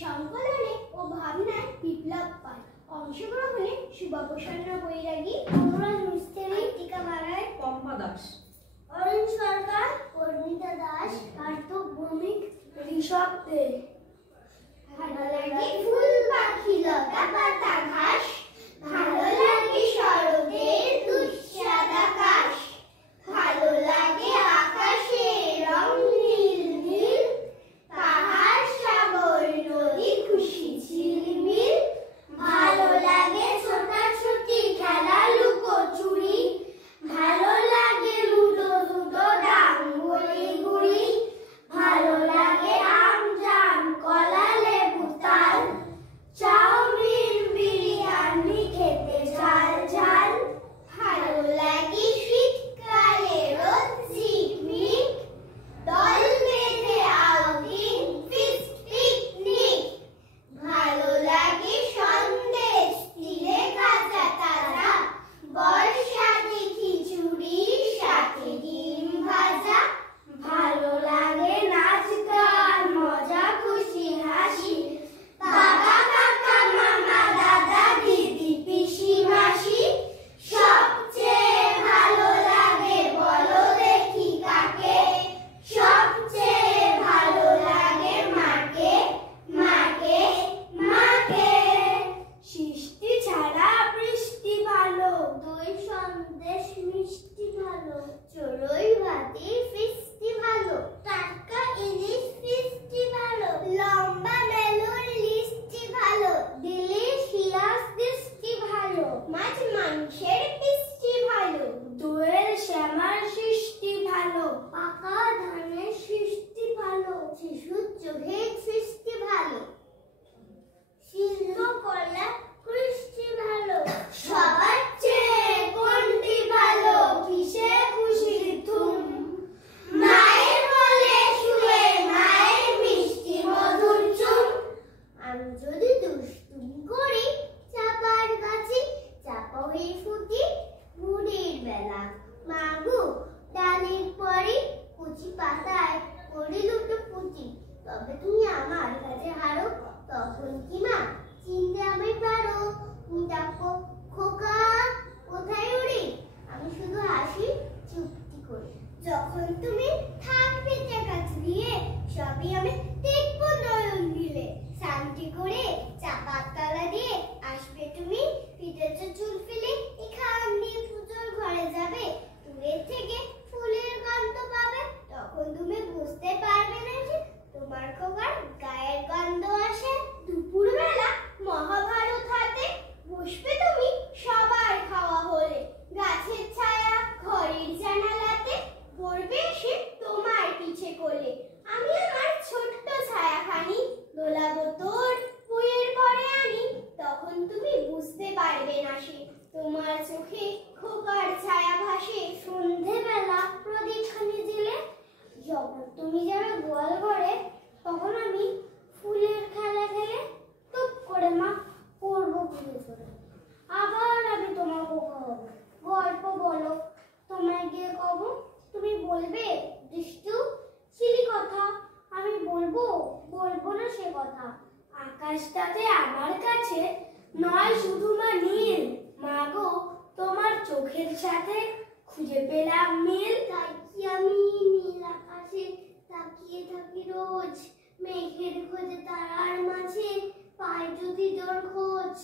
সংকলনে ও ভাবনায় বিপ্লব পায়। অংশগ্রহণে শুভপ্রসন্ন বৈরাগী, অনুরাগ মিস্ত্রি, টিকা বাড়ায়, পম্পা দাস, অরুণ সরকার, অর্পিতা দাস, পার্থ ভৌমিক, ঋষভ দে। ভালো লাগে ফুল পাখি লতা পাতা ঘাস, ভালো লাগে শরতের দুঃসাদ আকাশ, ভালো লাগে আকাশে রং নীল নীল, পাহাড় সাগর নদী খুশি ঝিলমিল, ভালো লাগে ছোটাছুটি খেলা লুকোচুরি, ভালো লাগে লুডো লুডো ডাঙ্গলি গুড়ি, ভালো লাগে আম জাম কলা লেবু তাল, চাউমিন বিরিয়ানি খেতে ঝাল ঝাল, ভালো লাগে শীতকালে রোদ ঝিকমিক, দল বেঁধে আউটিং ফিস্ট পিকনিক, ভালো লাগে সন্দেশ তিলে কাঁচা তাজা, বর্ষাতে খিচুড়ি সাথে ডিম ভাজা, ভালো লাগে নাচ গান মজা খুশি হাসি, বাবা কাকা মামা দাদা দিদি পিসি মাসি, সবচেয়ে ভালো লাগে বলো দেখি কাকে, সবচেয়ে ভালো লাগে মাকে মাকে মাকে। সৃষ্টি ছাড়া বৃষ্টি ভালো, দই সন্দেশ মিষ্টি ভালো, চড়ুই ভাতি ফিস্টি ভালো, টাটকা ইলিশ ফিস্টি ভালো, লম্বা বেলুন লিস্টি ভালো, ডিলিশিয়াস দিস্টি ভালো, মাছ মাংসের পিস্টি ভালো, দইয়ের শ্যামার সৃষ্টি ভালো, পাকা ধানের সৃষ্টি ভালো, শিশুর চোখের সৃষ্টি ভালো, শিল্পকলা কৃষ্টি ভালো, সবার চেয়ে কোনটি ভালো কিসে খুশির ধুম, মায়ের কোলে শুয়ে মায়ের মিষ্টি মধুর চুম, আমি যদি দুষ্টুমি করি চাপার গাছে চাপা হয়ে ফুটি, ভোরের বেলা মাগো ডালের পরে কচি পাতায় করে দুটো পুঁটি, তবে তুমি আমার কাছে হারো, তখন কি মা চিনতে আমি পারো, তুমি ডাকো খোকা কোথায় উড়ি, আমি শুধু হাসি চুপটি করে, যখন তুমি থাকবে টাকা দিয়ে সবই আমি দেখবো নয়ন দিলে, শান্তি করে চাপার তলা দিয়ে আসবে তুমি, পিঠেতে চুল ফেলে এখান দিয়ে পুজোর ঘরে যাবে, দূরের থেকে ফুলের গন্ধ পাবে, তখন তুমি বুঝতে পারবে না যে তোমার খোকার গায়ের গন্ধ আসে, দুপুরবেলা মহাভারত হাতে বসবে তুমি সবার খাওয়া হলে, গাছের ছায়া ঘরের জানালাতে পড়বে এসে তোমার পিছে কোলে, আমি আমার ছোট্ট ছায়াখানি দোলাবো তোর বইয়ের পরে আনি, তখন তুমি বুঝতে পারবে না সে তোমার চোখে খোকার ছায়া ভাসে, সন্ধেবেলা প্রদীপ খানি দিলে যখন তুমি যাবে গোয়াল ঘরে, তখন আমি ফুলের খেলা খেলে টুক করে মা পড়বো ঘুরে ফিরে, আবার আমি তোমার খোকা হব, গল্প বলো তোমায় গিয়ে কব, তুমি বলবে দুষ্টু ছিলি কথা, আমি বলবো বলবো না সে কথা, আকাশটাতে আমার কাছে নয় শুধু মা নীল, মা গো তোমার চোখের সাথে খুঁজে পেলাম মিল, তাই কি আমি নীল আকাশে তাকিয়ে থাকি রোজ, মেঘের খোঁজে তারার মাঝে পাই যদি তোর খোঁজ,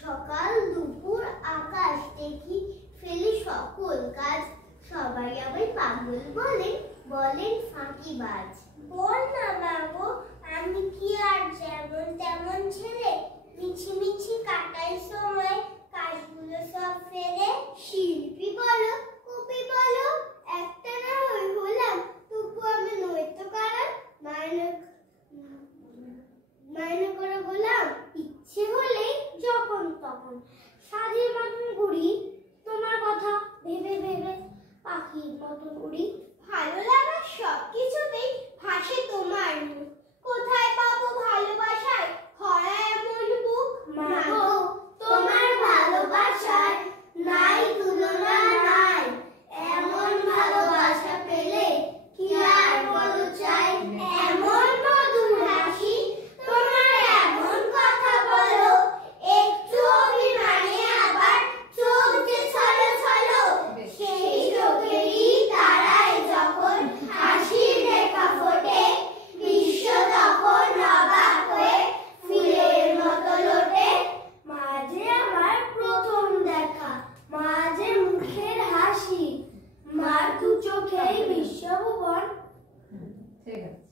সকাল দুপুর আকাশ দেখি ফেলি সকল কাজ, সবাই আমায় পাগল বলে বলেন ফাঁকিবাজ, বল না বাবু আমি কি আর যেমন তেমন ছেলে, মিছি মিছি কাটাই সময় কাজগুলো সব ফেলে, শিল্পী বলো কবি বলো একটা না হলাম, তবু আমি নয়তো কারণ মাইনে করে বললাম, ইচ্ছে হলে যখন তখন সাজের মতন ঘুরি, তোমার কথা ভেবে ভেবে পাখির মতন উড়ি, ভালো লাগার সব কিছুতেই ভাসে তোমার মুখ, কোথায় পাবো ভালোবাসায় ভরা এমন বুক, মাগো তোমার ভালোবাসায় নাই তুলনা নাই, এমন ভালোবাসা পেলে কি আর বলো চাই, এমন মধুর হাসি তোমার ঠিক আছে।